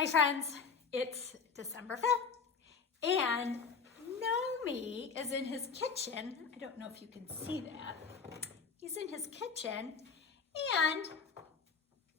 Hi friends, it's December 5th and Nomi is in his kitchen. I don't know if you can see that. He's in his kitchen and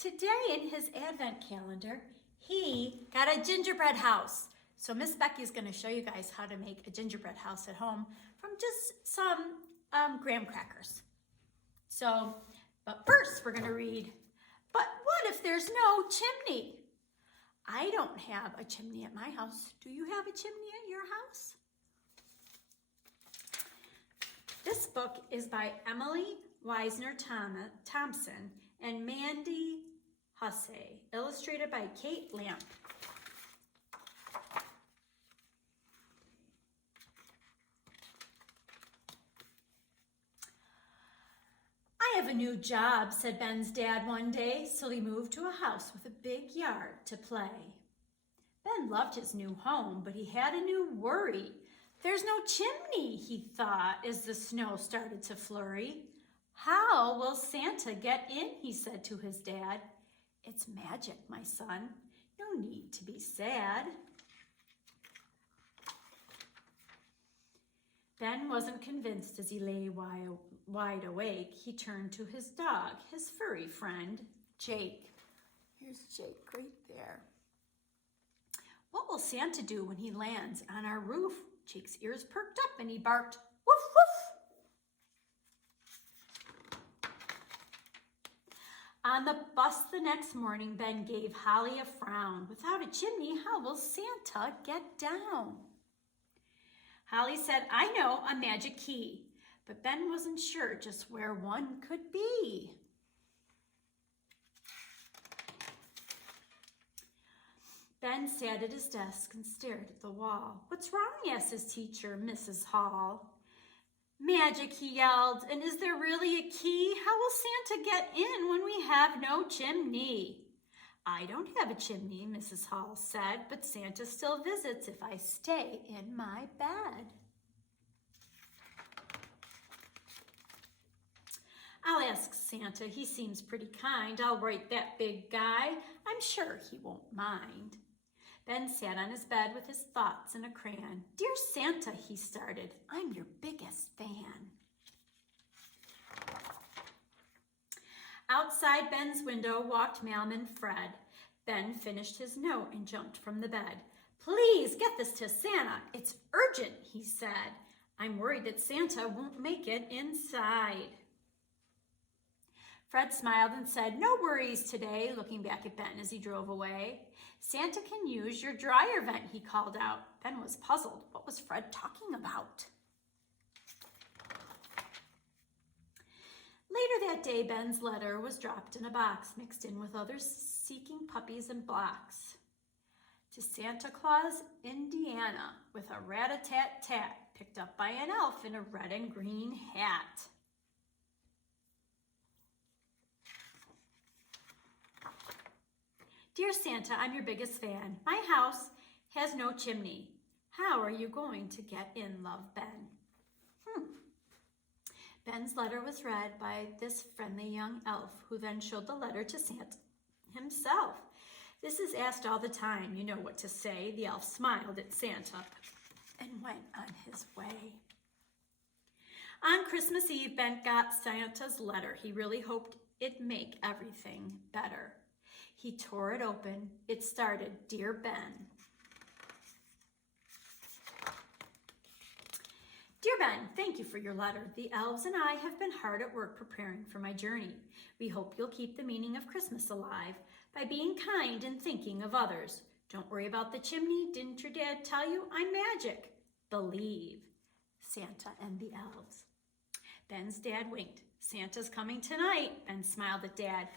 today in his advent calendar, he got a gingerbread house. So Miss Becky is going to show you guys how to make a gingerbread house at home from just some graham crackers. But first we're going to read, but what if there's no chimney? I don't have a chimney at my house. Do you have a chimney at your house? This book is by Emily Wiesner-Thompson and Mandy Hussey, illustrated by Kate Lamp. I have a new job, said Ben's dad one day, so he moved to a house with a big yard to play. Ben loved his new home, but he had a new worry. There's no chimney, he thought, as the snow started to flurry. How will Santa get in, he said to his dad. It's magic, my son. No need to be sad. Ben wasn't convinced as he lay wide awake. He turned to his dog, his furry friend, Jake. Here's Jake right there. What will Santa do when he lands on our roof? Jake's ears perked up and he barked, woof, woof. On the bus the next morning, Ben gave Holly a frown. Without a chimney, how will Santa get down? Holly said, I know, a magic key. But Ben wasn't sure just where one could be. Ben sat at his desk and stared at the wall. What's wrong? Asked his teacher, Mrs. Hall. Magic, he yelled. And is there really a key? How will Santa get in when we have no chimney? I don't have a chimney, Mrs. Hall said, but Santa still visits if I stay in my bed. I'll ask Santa. He seems pretty kind. I'll write that big guy. I'm sure he won't mind. Ben sat on his bed with his thoughts and a crayon. Dear Santa, he started, I'm your biggest fan. Outside Ben's window walked Mailman Fred. Ben finished his note and jumped from the bed. Please get this to Santa. It's urgent, he said. I'm worried that Santa won't make it inside. Fred smiled and said, no worries today, looking back at Ben as he drove away. Santa can use your dryer vent, he called out. Ben was puzzled. What was Fred talking about? Later that day, Ben's letter was dropped in a box mixed in with others seeking puppies and blocks. To Santa Claus, Indiana, with a rat-a-tat-tat, picked up by an elf in a red and green hat. Dear Santa, I'm your biggest fan. My house has no chimney. How are you going to get in, love, Ben? Ben's letter was read by this friendly young elf, who then showed the letter to Santa himself. This is asked all the time. You know what to say. The elf smiled at Santa and went on his way. On Christmas Eve, Ben got Santa's letter. He really hoped it'd make everything better. He tore it open. It started, Dear Ben. Dear Ben, thank you for your letter. The elves and I have been hard at work preparing for my journey. We hope you'll keep the meaning of Christmas alive by being kind and thinking of others. Don't worry about the chimney. Didn't your dad tell you? I'm magic. Believe. Santa and the elves. Ben's dad winked. Santa's coming tonight. Ben smiled at Dad.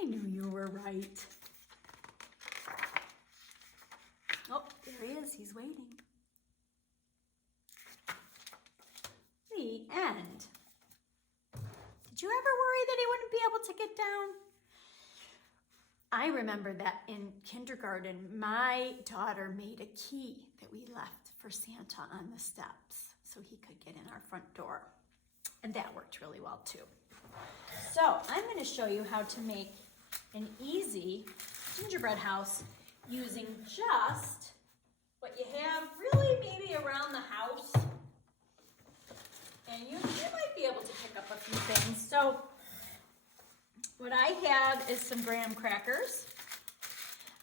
I knew you were right. Oh, there he is. He's waiting. The end. Did you ever worry that he wouldn't be able to get down? I remember that in kindergarten, my daughter made a key that we left for Santa on the steps so he could get in our front door. And that worked really well too. So I'm going to show you how to make an easy gingerbread house using just what you have really maybe around the house. And you might be able to pick up a few things. So what I have is some graham crackers.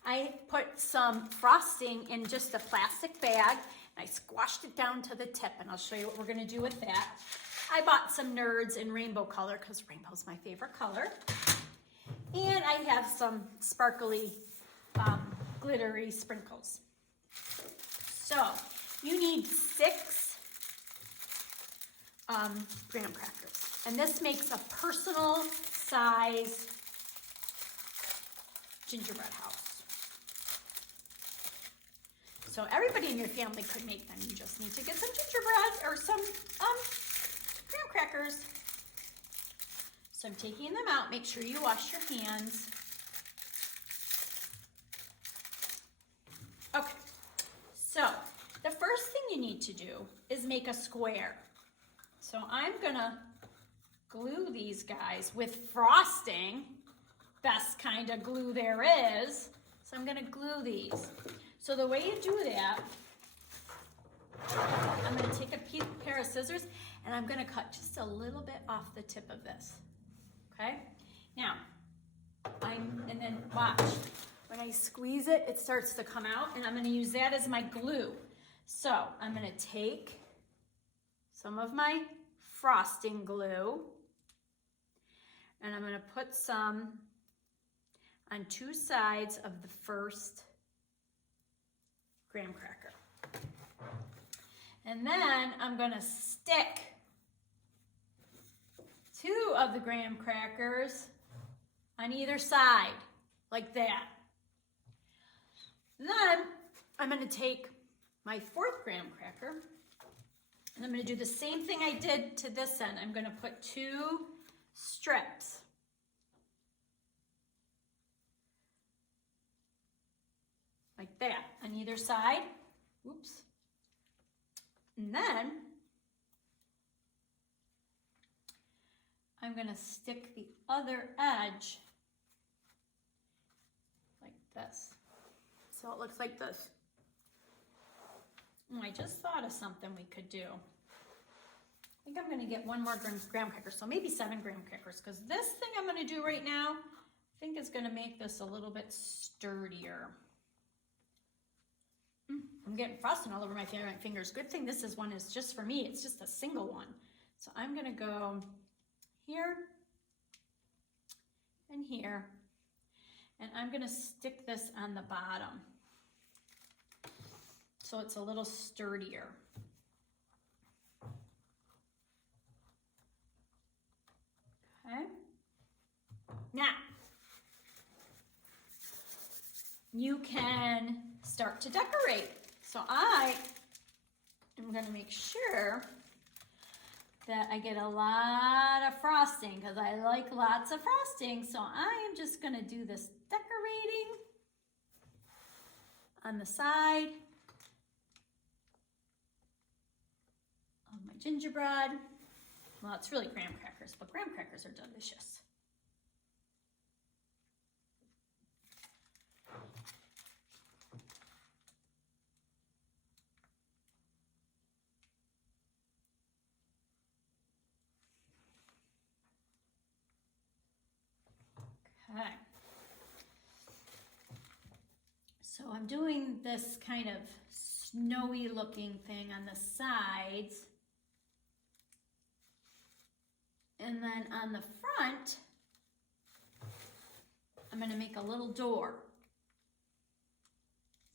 I put some frosting in just a plastic bag, and I squashed it down to the tip, and I'll show you what we're gonna do with that. I bought some Nerds in rainbow color, because rainbow's my favorite color. And I have some sparkly, glittery sprinkles. So you need 6 graham crackers. And this makes a personal size gingerbread house. So everybody in your family could make them. You just need to get some gingerbread or some graham crackers. So I'm taking them out. Make sure you wash your hands. Okay, so the first thing you need to do is make a square. So I'm gonna glue these guys with frosting, best kind of glue there is. So I'm gonna glue these. So the way you do that, I'm gonna take a pair of scissors and I'm gonna cut just a little bit off the tip of this, okay? Now, and then watch, when I squeeze it, it starts to come out, and I'm gonna use that as my glue. So I'm gonna take some of my frosting glue, and I'm gonna put some on 2 sides of the first graham cracker. And then I'm gonna stick 2 of the graham crackers on either side, like that. Then I'm gonna take my 4th graham cracker, and I'm gonna do the same thing I did to this end. I'm gonna put 2 strips like that on either side. Oops. And then I'm gonna stick the other edge like this. So it looks like this. I just thought of something we could do. I think I'm gonna get 1 more graham cracker, so maybe 7 graham crackers, because this thing I'm gonna do right now, I think is gonna make this a little bit sturdier. I'm getting frosting all over my fingers. Good thing this is one is just for me. It's just a single one. So I'm gonna go here and here, and I'm gonna stick this on the bottom so it's a little sturdier. Okay. Now, you can start to decorate. So I am gonna make sure that I get a lot of frosting, because I like lots of frosting. So I am just gonna do this decorating on the side of my gingerbread. Well, it's really graham crackers, but graham crackers are delicious. Okay. So I'm doing this kind of snowy looking thing on the sides. And then on the front, I'm going to make a little door.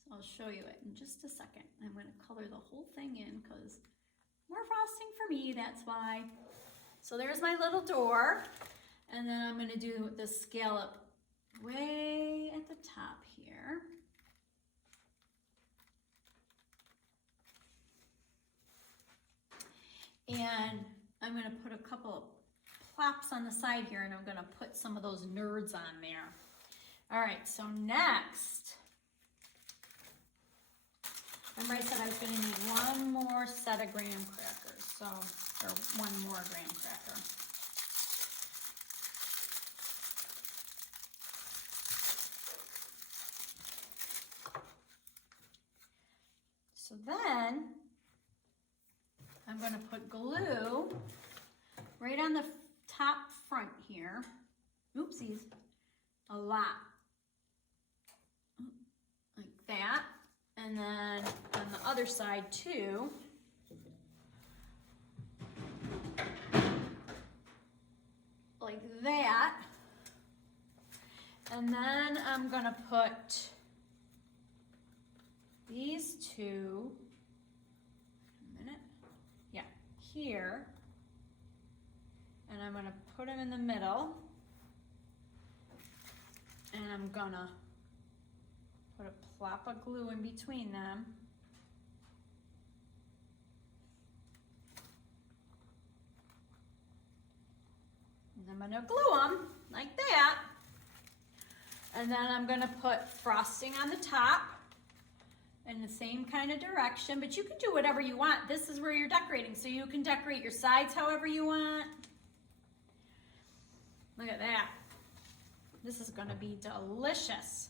So I'll show you it in just a second. I'm going to color the whole thing in because more frosting for me, that's why. So there's my little door. And then I'm going to do the scallop way at the top here. And I'm going to put a couple of plops on the side here, and I'm going to put some of those Nerds on there. All right, so next, remember I said I was going to need 1 more set of graham crackers, so, or 1 more graham cracker. So then I'm going to put glue right on the top front here. Oopsies. A lot. Like that. And then on the other side too. Like that. And then I'm going to put these two, here, and I'm going to put them in the middle, and I'm going to put a plop of glue in between them. And I'm going to glue them like that, and then I'm going to put frosting on the top in the same kind of direction, but you can do whatever you want. This is where you're decorating, so you can decorate your sides however you want. Look at that. This is gonna be delicious.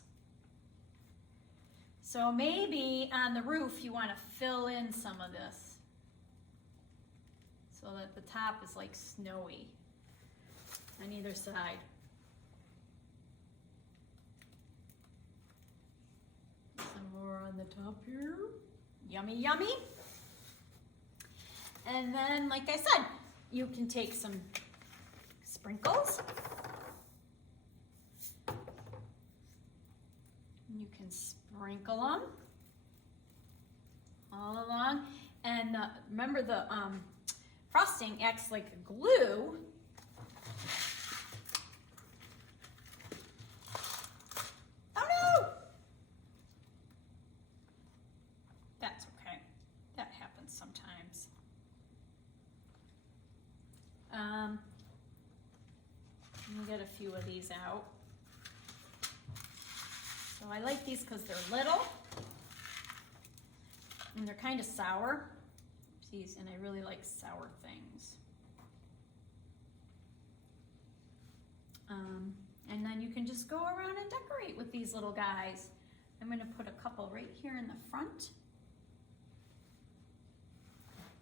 So maybe on the roof you wanna fill in some of this so that the top is like snowy on either side. Some more on the top here. Yummy, yummy. And then, like I said, you can take some sprinkles. You can sprinkle them all along. And remember the frosting acts like a glue. Let me get a few of these out. So I like these because they're little and they're kind of sour. Oopsies, and I really like sour things. And then you can just go around and decorate with these little guys. I'm going to put a couple right here in the front,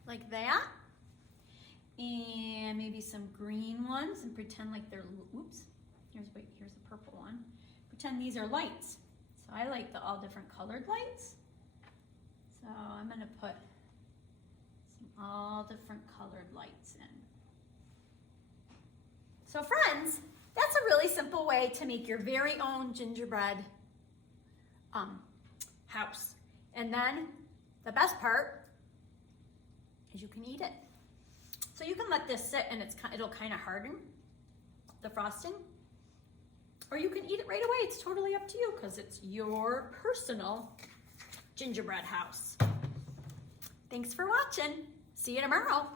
like that. And maybe some green ones and pretend like they're, oops, here's the purple one. Pretend these are lights. So I like the all different colored lights. So I'm gonna put some all different colored lights in. So friends, that's a really simple way to make your very own gingerbread house. And then the best part is you can eat it. So you can let this sit and it'll kind of harden the frosting, or you can eat it right away. It's totally up to you because it's your personal gingerbread house. Thanks for watching. See you tomorrow.